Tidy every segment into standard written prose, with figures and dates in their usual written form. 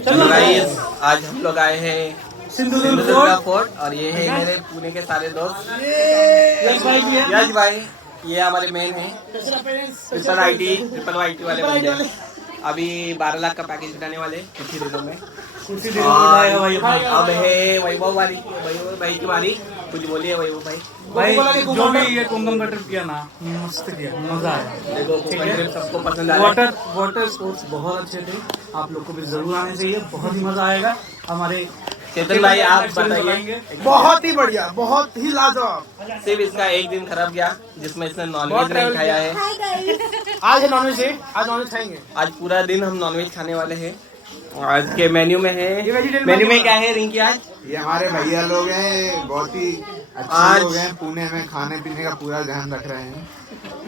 चलो गाइस, आज हम लोग आए हैं सिंधुदुर्ग फोर्ट और ये है मेरे पुणे के सारे दोस्त। यश भाई ये हमारे मेन है, ट्रिपल वाईटी वाले बंदे हैं। अभी 12 लाख का पैकेज बनाने वाले कुछ ही दिनों में। अब है वैभव भाई की बारी। कुछ बोलिए वैभव भाई। भाई जो भी ये कुंभम का ट्रिप किया ना, मस्त किया, मजा आया। देखो सबको पसंद आया। वाटर स्पोर्ट्स बहुत अच्छे थे, आप लोग को भी जरूर आने चाहिए, बहुत ही मजा आएगा। हमारे चेतन भाई आप बताइए। बहुत ही बढ़िया, बहुत ही लाजवाब। सिर्फ इसका एक दिन खराब गया जिसमें इसने नॉनवेज नहीं खाया है। आज है नॉनवेज है, आज नॉनवेज खाएंगे। आज पूरा दिन हम नॉनवेज खाने वाले हैं। आज के मेन्यू में है, मेन्यू में क्या है रिंकी आज? ये हमारे भैया लोग हैं, बहुत ही अच्छे लोग हैं। पुणे में खाने पीने का पूरा ध्यान रख रहे हैं।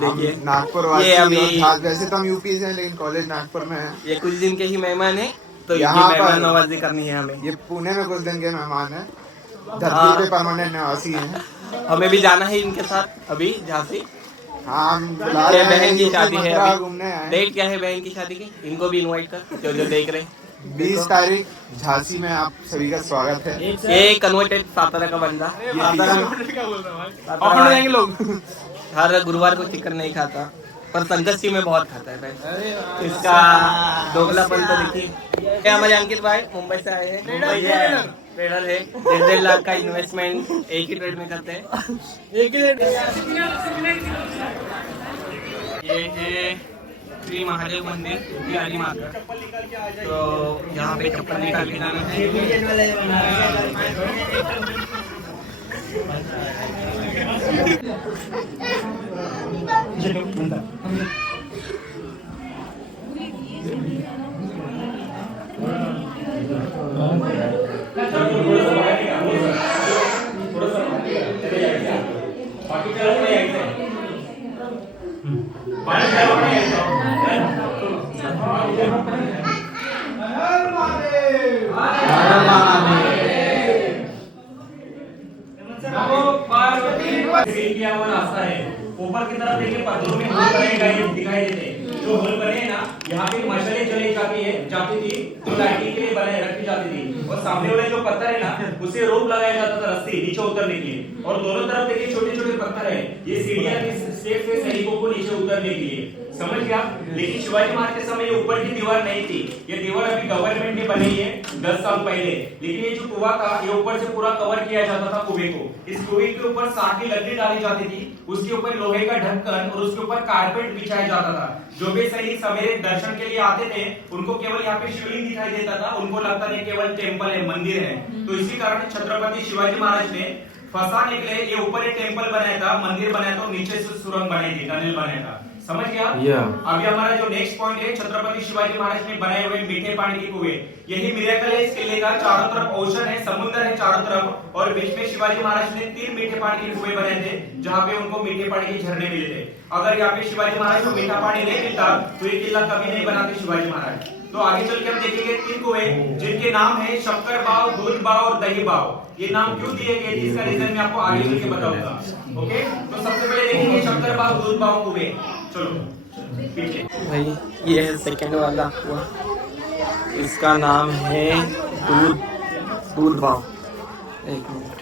देखिए नागपुर ये अभी वैसे तो हम यूपी से हैं, लेकिन कॉलेज नागपुर में है। ये कुछ दिन के ही मेहमान है, तो यहाँ इनकी पर मेहमान नवाजी करनी है हमें। ये पुणे में कुछ दिन के मेहमान है, धरती पे परमानेंट निवासी हैं। हमें भी जाना है इनके साथ अभी झांसी। हाँ, हम बुला रहे हैं। बहन की शादी है मथुरा अभी। घूमने आए। डेट क्या है बहन की शादी की? इनको भी इनवाइट कर, जो देख रहे। 20 तारीख झांसी में आप सभी का स्वागत है। ये कन्वर्टेड सातारा का बंदा। ऑफर जाएंगे लोग। हर गुरुवार को चिकन नहीं खाता, पर संकष्टी में बहुत खाता है भाई। इसका दोगलापन तो देखिए। ये हमारे अंकित भाई मुंबई से आए हैं। मुंबई से ट्रेडर है। 1.5 लाख का इन्वेस्टमेंट एक ही ट्रेड में करते हैं। ये है श्री महादेव मंदिर बिहारी माता। तो यहाँ पे चप्पल निकाल के जाना है। रास्ता है, ऊपर की तरफ देखिए पत्थरों में होल बनेगा, ये दिखाई देते हैं। जो होल बने हैं ना, यहाँ पे मशालें चली जाती थी, जो लाइटिंग के लिए बने रखी जाती थी। और सामने वाले जो पत्थर है ना, उसे रोप लगाया जाता था रस्सी नीचे उतरने के लिए। और दोनों तरफ देखिए छोटे छोटे पत्थर है, ये सीढ़ियां थी स्टेप से सैनिकों को नीचे उतरने के लिए। समझ गया? लेकिन शिवाजी महाराज के समय ये ऊपर की दीवार नहीं थी। ये दीवार अभी गवर्नमेंट ने बनाई है 10 साल पहले। लेकिन ये जो कुआं था, ये ऊपर से पूरा कवर किया जाता था कुएं को। इस कुएं के ऊपर 60 की लकड़ी डाली जाती थी, उसके ऊपर लोहे का ढक्कन और उसके ऊपर कारपेट बिछाया जाता था। जो भी सैनिक सवेरे दर्शन के लिए आते थे, उनको केवल यहाँ पे शिवलिंग दिखाई देता था, उनको लगता था केवल टेम्पल है, मंदिर है। तो इसी कारण छत्रपति शिवाजी महाराज ने फंसाने के लिए ये ऊपर एक टेम्पल बनाया था, मंदिर बनाया था, नीचे से सुरंग बनाई थी, टनल बनाया था। समझ गया? अभी हमारा जो नेक्स्ट पॉइंट है, छत्रपति शिवाजी महाराज ने बनाए हुए मीठे पानी के कुएं। यही मिरेकल है इस किले का। चारों तरफ ओशन है, समुद्र है चारों तरफ, और बीच में शिवाजी महाराज ने 3 मीठे पानी के कुएं बनाए थे, जहाँ पे उनको मीठे पानी के झरने मिले थे। अगर यहाँ पे शिवाजी महाराज को मीठा पानी नहीं मिलता तो ये किला कभी नहीं बनाते शिवाजी महाराज। तो आगे चल के हम देखेंगे 3 कुएं, जिनके नाम है शक्कर बाव, दूध बाव और दही बाव। ये नाम क्यों दिए गए, इसका रीजन मैं आपको आगे चल के बताऊंगा। ओके, तो सबसे पहले देखेंगे शक्कर बाव, दूध बाव कुएं। चलो पीछे भाई ये है सेकंड वाला कुआं, इसका नाम है दूध बाव। एक मिनट।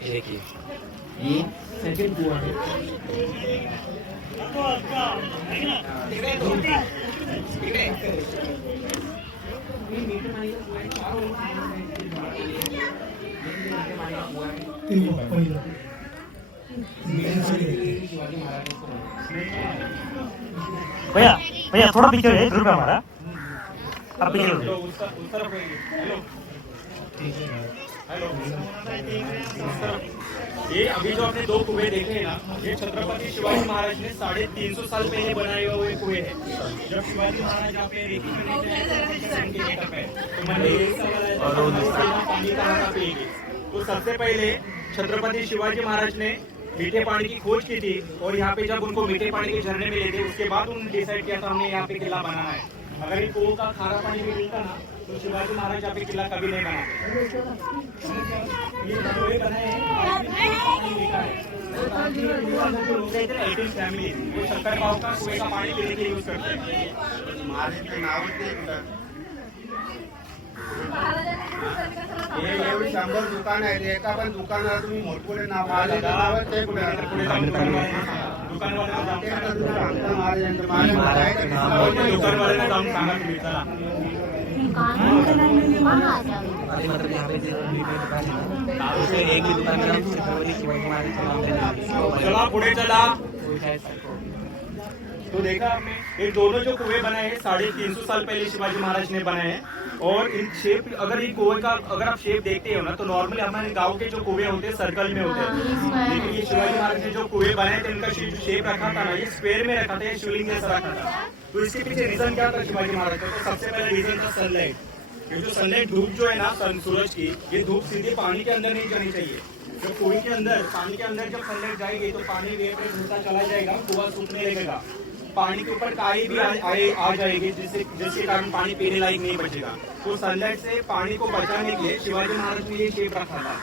देखिए ये सेकंड कुआं है। भैया भैया थोड़ा पीछे है, ग्रुप है हमारा, आप पीछे हो जाओ। ये अभी जो आपने 2 कुएं देखे हैं ना, ये छत्रपति शिवाजी महाराज ने 350 साल पहले बनाए हुए कुएं हैं। जब शिवाजी महाराज यहाँ पे रेखी में तो मंदिर पानी कहाँ था पिएंगे। तो सबसे पहले छत्रपति शिवाजी महाराज ने मीठे पानी की खोज की थी, और यहाँ पे जब उनको मीठे पानी के झरने मिले थे, उसके बाद उन्होंने डिसाइड किया था हमें यहाँ पे किला बनाना है। अगर इन कुओं का खारा पानी भी मिलता ना तो शिवाजी महाराज यहाँ पे किला कभी नहीं बना। ये कुएं बनाए हैं, लोग 18 फैमिली वो शक्कर बाव का कुएं का पानी पीने के लिए यूज करते हैं। हे एवढी 100 दुकान आहेत, एका पण दुकानाला तुम्ही मोठमोठे नाव आले ते कुठे दुकान वाले दुकान वाले जाऊन सांगा तुम्ही चला। अरे मतलब यहाँ पे दुकान है ना, उसे एक ही दुकान का नाम छत्रपति शिवाजी महाराज का नाम देना। चला पुढे चला। तो देखा आपने ये दोनों जो कुएं बनाए हैं 350 साल पहले शिवाजी महाराज ने बनाए हैं। और इन शेप अगर ये कुएं का अगर आप शेप देखते हो ना तो नॉर्मली हमारे गांव के जो कुएं होते हैं सर्कल में होते हैं, लेकिन ये शिवाजी महाराज ने जो कुएं बनाए थे इनका शेप रखा था ना, ये स्क्वायर में रखा था, ये शिवलिंग जैसा रखा था। तो इसके पीछे रीजन क्या था शिवाजी महाराज का? तो सबसे पहले रीजन था सनलाइट। ये जो सनलाइट धूप जो है ना सूरज की, ये धूप सीधे पानी के अंदर नहीं जानी चाहिए। जब कुएं के अंदर पानी के अंदर जब सनलाइट जाएगी तो पानी वेपर घूमता चला जाएगा, कुआं सूखने लगेगा, पानी के ऊपर काई भी आ जाएगी, जिसके कारण पानी पीने लायक नहीं बचेगा। तो सनलाइट से पानी को बचाने के लिए शिवाजी महाराज ने ये शेप रखा था।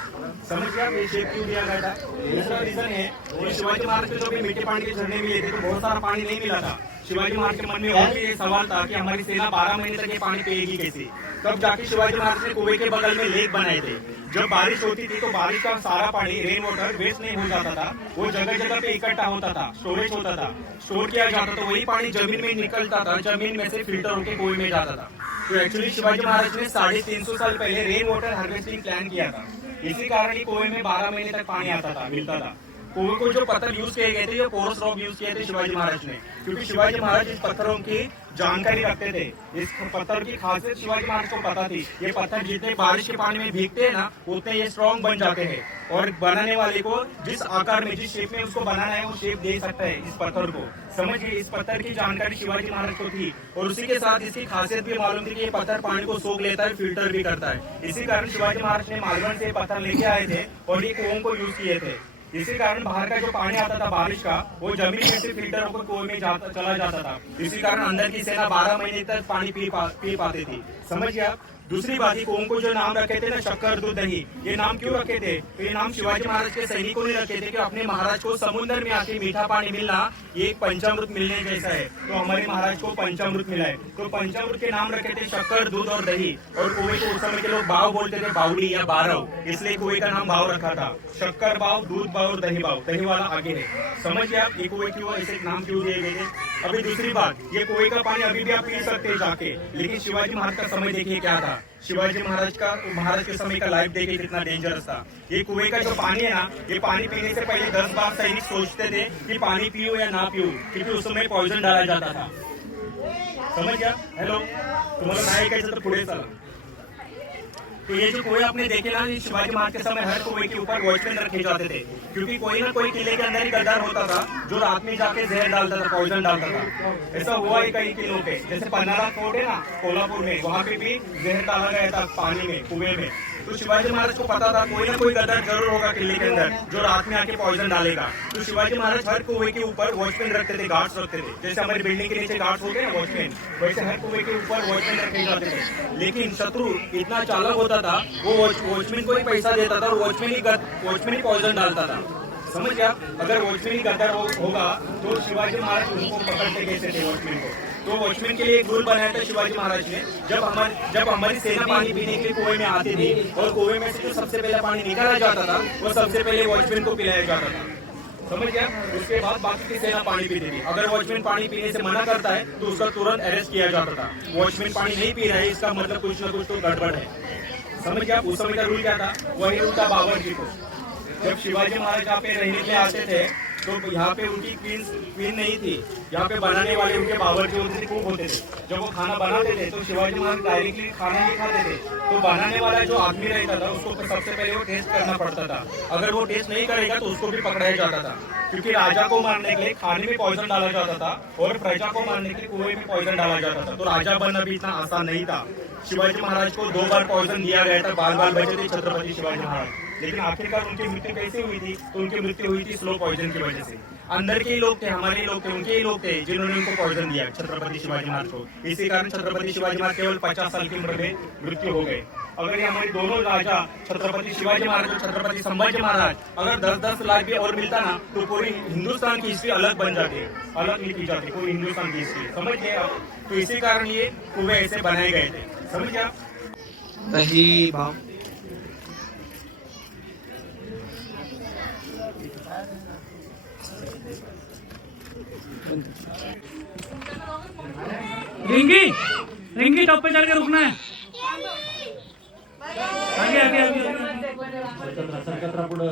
समझ गया ये शेप क्यों दिया गया था? दूसरा रीजन है कि शिवाजी महाराज को जो भी मीठे पानी के झरने मिले थे तो बहुत सारा पानी नहीं मिला था। शिवाजी महाराज के मन में और भी ये सवाल था कि हमारी सेना 12 महीने तक ये पानी पिएगी कैसे? तब जाके शिवाजी महाराज ने कुएं के बगल में लेक बनाए थे। जब बारिश होती थी तो बारिश का सारा पानी रेन वाटर वेस्ट नहीं हो जाता था, वो जगह जगह पे इकट्ठा होता था, स्टोरेज होता था, स्टोर किया जाता था, वही पानी जमीन में निकलता था, जमीन में से फिल्टर होकर कुएं में जाता था। तो एक्चुअली शिवाजी महाराज ने 350 साल पहले रेन वाटर हार्वेस्टिंग प्लान किया था। इसी कारण ही कुएं में 12 महीने तक पानी आता था, मिलता था। कुएं को जो पत्थर यूज किए गए थे, ये पोरस रॉक यूज किए थे शिवाजी महाराज ने, क्योंकि शिवाजी महाराज इस पत्थरों की जानकारी रखते थे। इस पत्थर की खासियत शिवाजी महाराज को पता थी। ये पत्थर जितने बारिश के पानी में भीगते हैं ना उतने ये स्ट्रॉन्ग बन जाते हैं, और बनाने वाले को जिस आकार में जिस शेप में उसको बनाना है वो शेप दे सकता है इस पत्थर को। समझिए इस पत्थर की जानकारी शिवाजी महाराज को थी, और उसी के साथ इसकी खासियत भी मालूम थी कि ये पत्थर पानी को सोख लेता है, फिल्टर भी करता है। इसी कारण शिवाजी महाराज ने मालवण से पत्थर लेके आए थे और ये कुओं को यूज किए थे। इसी कारण बाहर का जो पानी आता था बारिश का, वो जमीन में से फिल्टर होकर कुएं में चला जाता था। इसी कारण अंदर की सेना 12 महीने तक पानी पी पाते थी। समझिए आप। दूसरी बात, कुओं को जो नाम रखे थे ना शक्कर दूध दही, ये नाम क्यों रखे थे? तो ये नाम शिवाजी महाराज के सैनिकों ने रखे थे कि अपने महाराज को समुद्र में आके मीठा पानी मिलना ये एक पंचामृत मिलने जैसा है। तो हमारे महाराज को पंचामृत मिला है, तो पंचामृत के नाम रखे थे शक्कर दूध और दही। और कुएं को उस समय के लोग बाव बोलते थे, बावड़ी या बारव, इसलिए कुएं का नाम बाव रखा था। शक्कर बाव, दूध बाव और दही बाव, दही वाला आगे है। समझिए आप ये कुएं क्यों ऐसे नाम क्यों दिए गए थे। अभी दूसरी बात, ये कुएं का पानी अभी भी आप पी सकते हैं जाके, लेकिन शिवाजी महाराज का समय देखिए क्या था। शिवाजी महाराज के समय का लाइफ देखिए कितना डेंजरस था। ये कुएं का जो पानी है ना, ये पानी पीने से पहले 10 बार सैनिक सोचते थे कि पानी पियो या ना पियो, क्योंकि उस समय पॉइजन डाला जाता था। समझ गया? हेलो, तुम्हारा नाही कैसे तो पुढे चला। तो ये जो कुएं आपने देखे ना, शिवाजी महाराज के समय हर कुएं के ऊपर वॉचमैन रखे जाते थे, क्योंकि कोई ना कोई किले के अंदर ही गद्दार होता था जो रात में जाके जहर डालता था, पॉइजन डालता था। ऐसा हुआ ही कई किलों पे, जैसे पन्नारा फोर्ट है ना कोल्हापुर में, वहाँ पे भी जहर डाला गया था पानी में, कुएं में। तो शिवाजी महाराज को पता था कोई ना कोई गद्दार जरूर होगा किले के अंदर जो रात में आके पॉइजन डालेगा। तो शिवाजी महाराज हर कुएं के ऊपर वॉचमैन रखते थे, गार्ड्स रखते थे। जैसे हमारी बिल्डिंग के नीचे गार्ड्स होते हैं ना वॉचमैन, वैसे हर कुएं के ऊपर वॉचमैन रखे जाते थे। लेकिन शत्रु इतना चालाक होता था, वो वॉचमैन को ही पैसा देता था और वॉचमैन ही पॉइजन डालता था। समझ गया? अगर वॉचमैन ही गद्दार होगा तो शिवाजी महाराज उनको पकड़ते कैसे थे वॉचमैन को? तो वॉचमैन के लिए एक रूल बनाया था शिवाजी महाराज ने। जब हमारी सेना पानी पीने के लिए कुएं में आती थी और कुएं में से जो सबसे पहले पानी निकाला जाता था वो सबसे पहले वॉचमैन को पिलाया जाता था। समझ गया? उसके बाद बाकी की सेना पानी पीती थी। अगर वॉचमैन पानी पीने से मना करता है तो उसका तुरंत अरेस्ट किया जाता था। वॉचमैन पानी नहीं पी रहा है इसका मतलब कुछ ना कुछ तो गड़बड़ है। समझ गया? उस समय का रूल क्या था? वही रूल था बाबर जी को। जब शिवाजी महाराज यहाँ पे रहने के लिए आते थे तो यहाँ पे उनकी क्वीन नहीं थी, यहाँ पे बनाने वाले उनके बावर्ची होते थे, कुक होते थे। जब वो खाना बनाते थे तो शिवाजी महाराज डायरेक्टली खाना नहीं खाते थे। तो बनाने वाला जो आदमी रहता था उसको सबसे पहले वो टेस्ट करना पड़ता था। अगर वो टेस्ट नहीं करेगा तो उसको भी पकड़ाया जाता था, क्योंकि राजा को मारने के लिए खाने में पॉइजन डाला जाता था और प्रजा को मारने के लिए कुएं में पॉइजन डाला जाता था। तो राजा बनना भी इतना आसान नहीं था। शिवाजी महाराज को 2 बार पॉइजन दिया गया था, बाल बचे थे छत्रपति शिवाजी महाराज। लेकिन आखिरकार उनकी मृत्यु कैसे हुई थी? तो उनकी मृत्यु हुई थी स्लो पॉइजन की वजह से। अंदर के ही लोग थे, हमारे ही लोग थे, उनके ही लोग थे जिन्होंने उनको पॉइजन दिया छत्रपति शिवाजी महाराज को। इसी कारण छत्रपति शिवाजी महाराज केवल 50 साल की उम्र में मृत्यु हो गए। अगर ये हमारे दोनों राजा छत्रपति शिवाजी महाराज और छत्रपति संभाजी महाराज अगर 10-10 लाख भी और मिलता ना तो पूरी हिंदुस्तान की हिस्ट्री अलग बन जाती, अलग लिखी जाती पूरी हिंदुस्तान की हिस्ट्री, समझ गए आप? तो इसी कारण ये कुएं ऐसे बनाए गए थे, समझ गए आप? सही भाव। रिंगी रिंगी टॉप पे चढ़ के रुकना है। आगे आगे आगे सरकत रहा पुढं।